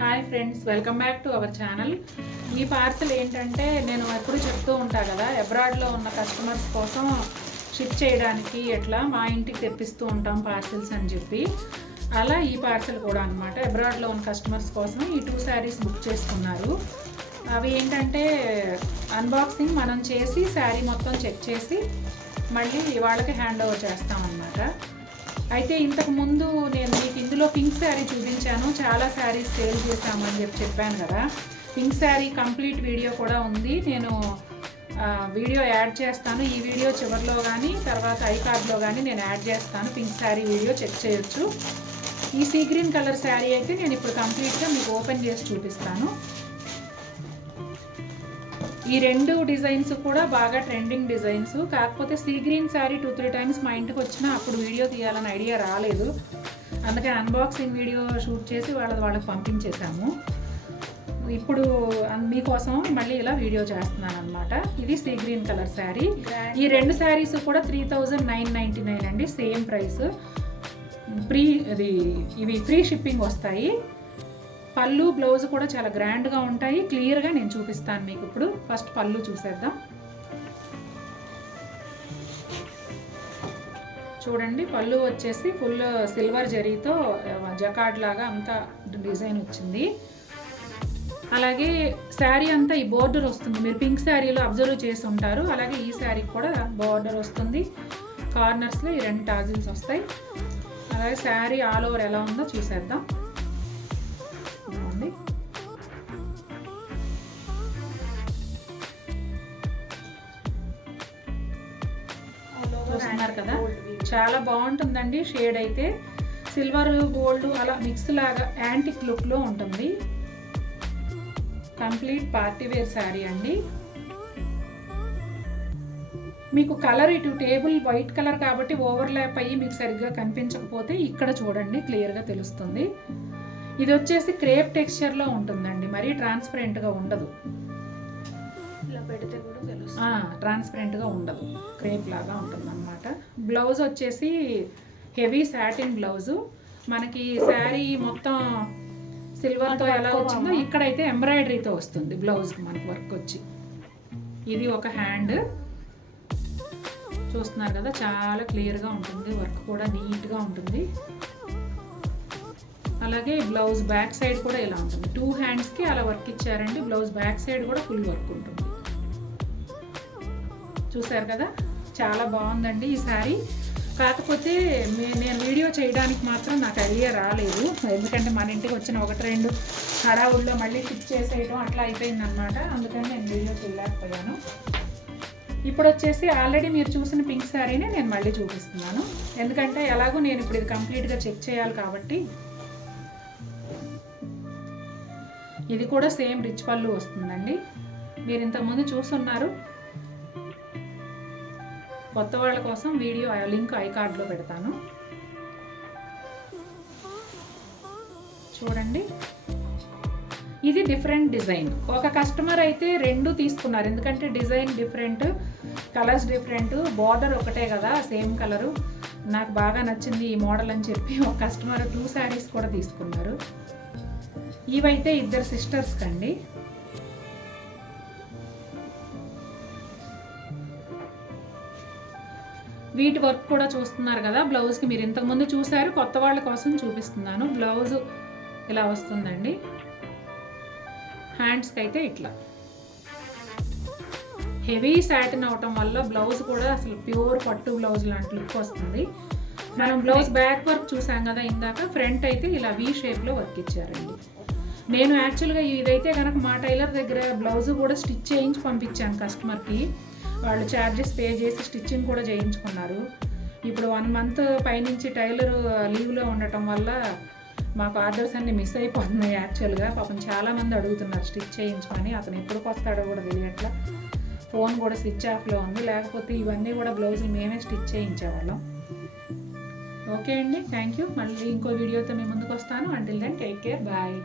Hi friends, welcome back to our channel. ఈ parcel ఏంటంటే నేను ఎప్పుడు చెప్తూ ఉంటాను కదా, అబ్రాడ్లో ఉన్న కస్టమర్స్ కోసం షిప్ చేయడానికి ఎట్లా మా ఇంటికి తెప్పిస్తూ ఉంటాం పార్సిల్స్ అని చెప్పి, అలా ఈ పార్సల్ కూడా అనమాట. అబ్రాడ్లో ఉన్న కస్టమర్స్ కోసం ఈ 2 శారీస్ బుక్ చేసుకున్నారు. అవి ఏంటంటే అన్బాక్సింగ్ మనం చేసి శారీ మొత్తం చెక్ చేసి మళ్ళీ వాళ్ళకి హ్యాండ్ ఓవర్ చేస్తామన్నమాట. అయితే ఇంతకు ముందు నేను మీకు ఇందులో పింక్ శారీ చూపించాను, చాలా శారీస్ సేల్ చేశామని చెప్పాను కదా. పింక్ శారీ కంప్లీట్ వీడియో కూడా ఉంది, నేను వీడియో యాడ్ చేస్తాను. ఈ వీడియో చివరిలో కానీ తర్వాత ఐకార్డ్లో కానీ నేను యాడ్ చేస్తాను. పింక్ శారీ వీడియో చెక్ చేయొచ్చు. ఈ సీ గ్రీన్ కలర్ శారీ అయితే నేను ఇప్పుడు కంప్లీట్గా మీకు ఓపెన్ చేసి చూపిస్తాను. ఈ 2 డిజైన్స్ కూడా బాగా ట్రెండింగ్ డిజైన్స్. కాకపోతే సీ గ్రీన్ శారీ 2-3 టైమ్స్ మా ఇంటికి వచ్చినా అప్పుడు వీడియో తీయాలని ఐడియా రాలేదు. అందుకే అన్బాక్సింగ్ వీడియో షూట్ చేసి వాళ్ళకి పంపించేశాము. ఇప్పుడు మీకోసం మళ్ళీ ఇలా వీడియో చేస్తున్నాను అనమాట. ఇది సీ గ్రీన్ కలర్ శారీ. ఈ 2 శారీస్ కూడా 3999 అండి, సేమ్ ప్రైస్. ఇవి ఫ్రీ షిప్పింగ్ వస్తాయి. పళ్ళు బ్లౌజ్ కూడా చాలా గ్రాండ్గా ఉంటాయి. క్లియర్గా నేను చూపిస్తాను మీకు. ఇప్పుడు ఫస్ట్ పళ్ళు చూసేద్దాం. చూడండి, పళ్ళు వచ్చేసి ఫుల్ సిల్వర్ జరీతో జకార్డ్ లాగా అంతా డిజైన్ వచ్చింది. అలాగే శారీ అంతా ఈ బోర్డర్ వస్తుంది. మీరు పింక్ శారీలో అబ్జర్వ్ చేసి ఉంటారు. అలాగే ఈ శారీకి కూడా బోర్డర్ వస్తుంది. కార్నర్స్లో ఈ 2 టాజిల్స్ వస్తాయి. అలాగే శారీ ఆల్ ఓవర్ ఎలా ఉందో చూసేద్దాం. చూస్తున్నారు కదా, చాలా బాగుంటుందండి. షేడ్ అయితే సిల్వర్ గోల్డ్ అలా మిక్స్ లాగా యాంటిక్ లుక్లో ఉంటుంది. కంప్లీట్ పార్టీ వేర్ శారీ అండి. మీకు కలర్ ఇటు టేబుల్ వైట్ కలర్ కాబట్టి ఓవర్లాప్ అయ్యి మీకు సరిగ్గా కనిపించకపోతే ఇక్కడ చూడండి, క్లియర్గా తెలుస్తుంది. ఇది వచ్చేసి క్రేప్ టెక్స్చర్లో ఉంటుందండి, మరీ ట్రాన్స్పరెంట్గా ఉండదు. ఇలా పెడితే కూడా ట్రాన్స్పరెంట్గా ఉండదు, క్రేప్ లాగా ఉంటుంది అనమాట. బ్లౌజ్ వచ్చేసి హెవీ సాటిన్ బ్లౌజు. మనకి శారీ మొత్తం సిల్వర్తో ఎలా వచ్చిందో ఇక్కడైతే ఎంబ్రాయిడరీతో వస్తుంది బ్లౌజ్కి మనకు వర్క్ వచ్చి. ఇది ఒక హ్యాండ్ చూస్తున్నారు కదా, చాలా క్లియర్గా ఉంటుంది. వర్క్ కూడా నీట్గా ఉంటుంది. అలాగే బ్లౌజ్ బ్యాక్ సైడ్ కూడా ఇలా ఉంటుంది. 2 హ్యాండ్స్కి అలా వర్క్ ఇచ్చారండి. బ్లౌజ్ బ్యాక్ సైడ్ కూడా ఫుల్ వర్క్ ఉంటుంది. చూసారు కదా, చాలా బాగుందండి ఈ శారీ. కాకపోతే నేను వీడియో చేయడానికి మాత్రం నాకు ఐడియా రాలేదు. ఎందుకంటే మన ఇంటికి వచ్చిన 1-2 హడావుల్లో మళ్ళీ షిప్ చేసేయడం అట్లా అయిపోయిందనమాట. అందుకని నేను వీడియో చేయలేకపోయాను. ఇప్పుడు వచ్చేసి ఆల్రెడీ మీరు చూసిన పింక్ శారీనే నేను మళ్ళీ చూపిస్తున్నాను. ఎందుకంటే ఎలాగో నేను ఇప్పుడు ఇది కంప్లీట్గా చెక్ చేయాలి కాబట్టి. ఇది కూడా సేమ్ రిచ్ పళ్ళు వస్తుందండి. మీరు ఇంతకుముందు చూస్తున్నారు. కొత్త వాళ్ళ కోసం వీడియో లింక్ ఐకార్డ్లో పెడతాను, చూడండి. ఇది డిఫరెంట్ డిజైన్. ఒక కస్టమర్ అయితే 2 తీసుకున్నారు, ఎందుకంటే design different, colours different, border ఒకటే కదా సేమ్ కలరు. నాకు బాగా నచ్చింది ఈ మోడల్ అని చెప్పి ఒక కస్టమర్ 2 శారీస్ కూడా తీసుకున్నారు. ఇవైతే 2 సిస్టర్స్ కండి. వీటి వర్క్ కూడా చూస్తున్నారు కదా. బ్లౌజ్కి మీరు ఇంతకుముందు చూసారు, కొత్త వాళ్ళ కోసం చూపిస్తున్నాను. బ్లౌజ్ ఇలా వస్తుందండి. హ్యాండ్స్కి అయితే ఇట్లా హెవీ సాటిన్ అవటం వల్ల బ్లౌజ్ కూడా అసలు ప్యూర్ పట్టు బ్లౌజ్ లాంటి లుక్ వస్తుంది. మనం బ్లౌజ్ బ్యాక్ వర్క్ చూసాం కదా ఇందాక, ఫ్రంట్ అయితే ఇలా వీ షేప్లో వర్క్ ఇచ్చారండి. నేను యాక్చువల్గా ఇదైతే కనుక మా టైలర్ దగ్గర బ్లౌజ్ కూడా స్టిచ్ చేయించి పంపించాను కస్టమర్కి. వాళ్ళు ఛార్జెస్ పే చేసి స్టిచ్చింగ్ కూడా చేయించుకున్నారు. ఇప్పుడు 1 మంత్ పైనుంచి టైలర్ లీవ్లో ఉండటం వల్ల మాకు ఆర్డర్స్ అన్నీ మిస్ అయిపోతున్నాయి. యాక్చువల్గా పాపం చాలామంది అడుగుతున్నారు స్టిచ్ చేయించమని. అతను ఎప్పటికి వస్తాడో కూడా తెలియట్లా. ఫోన్ కూడా స్విచ్ ఆఫ్లో ఉంది, లేకపోతే ఇవన్నీ కూడా బ్లౌజులు మేమే స్టిచ్ చేయించేవాళ్ళం. ఓకే అండి, థ్యాంక్ యూ. మళ్ళీ ఇంకో వీడియోతో మీ ముందుకు వస్తాను. Until then take care, bye.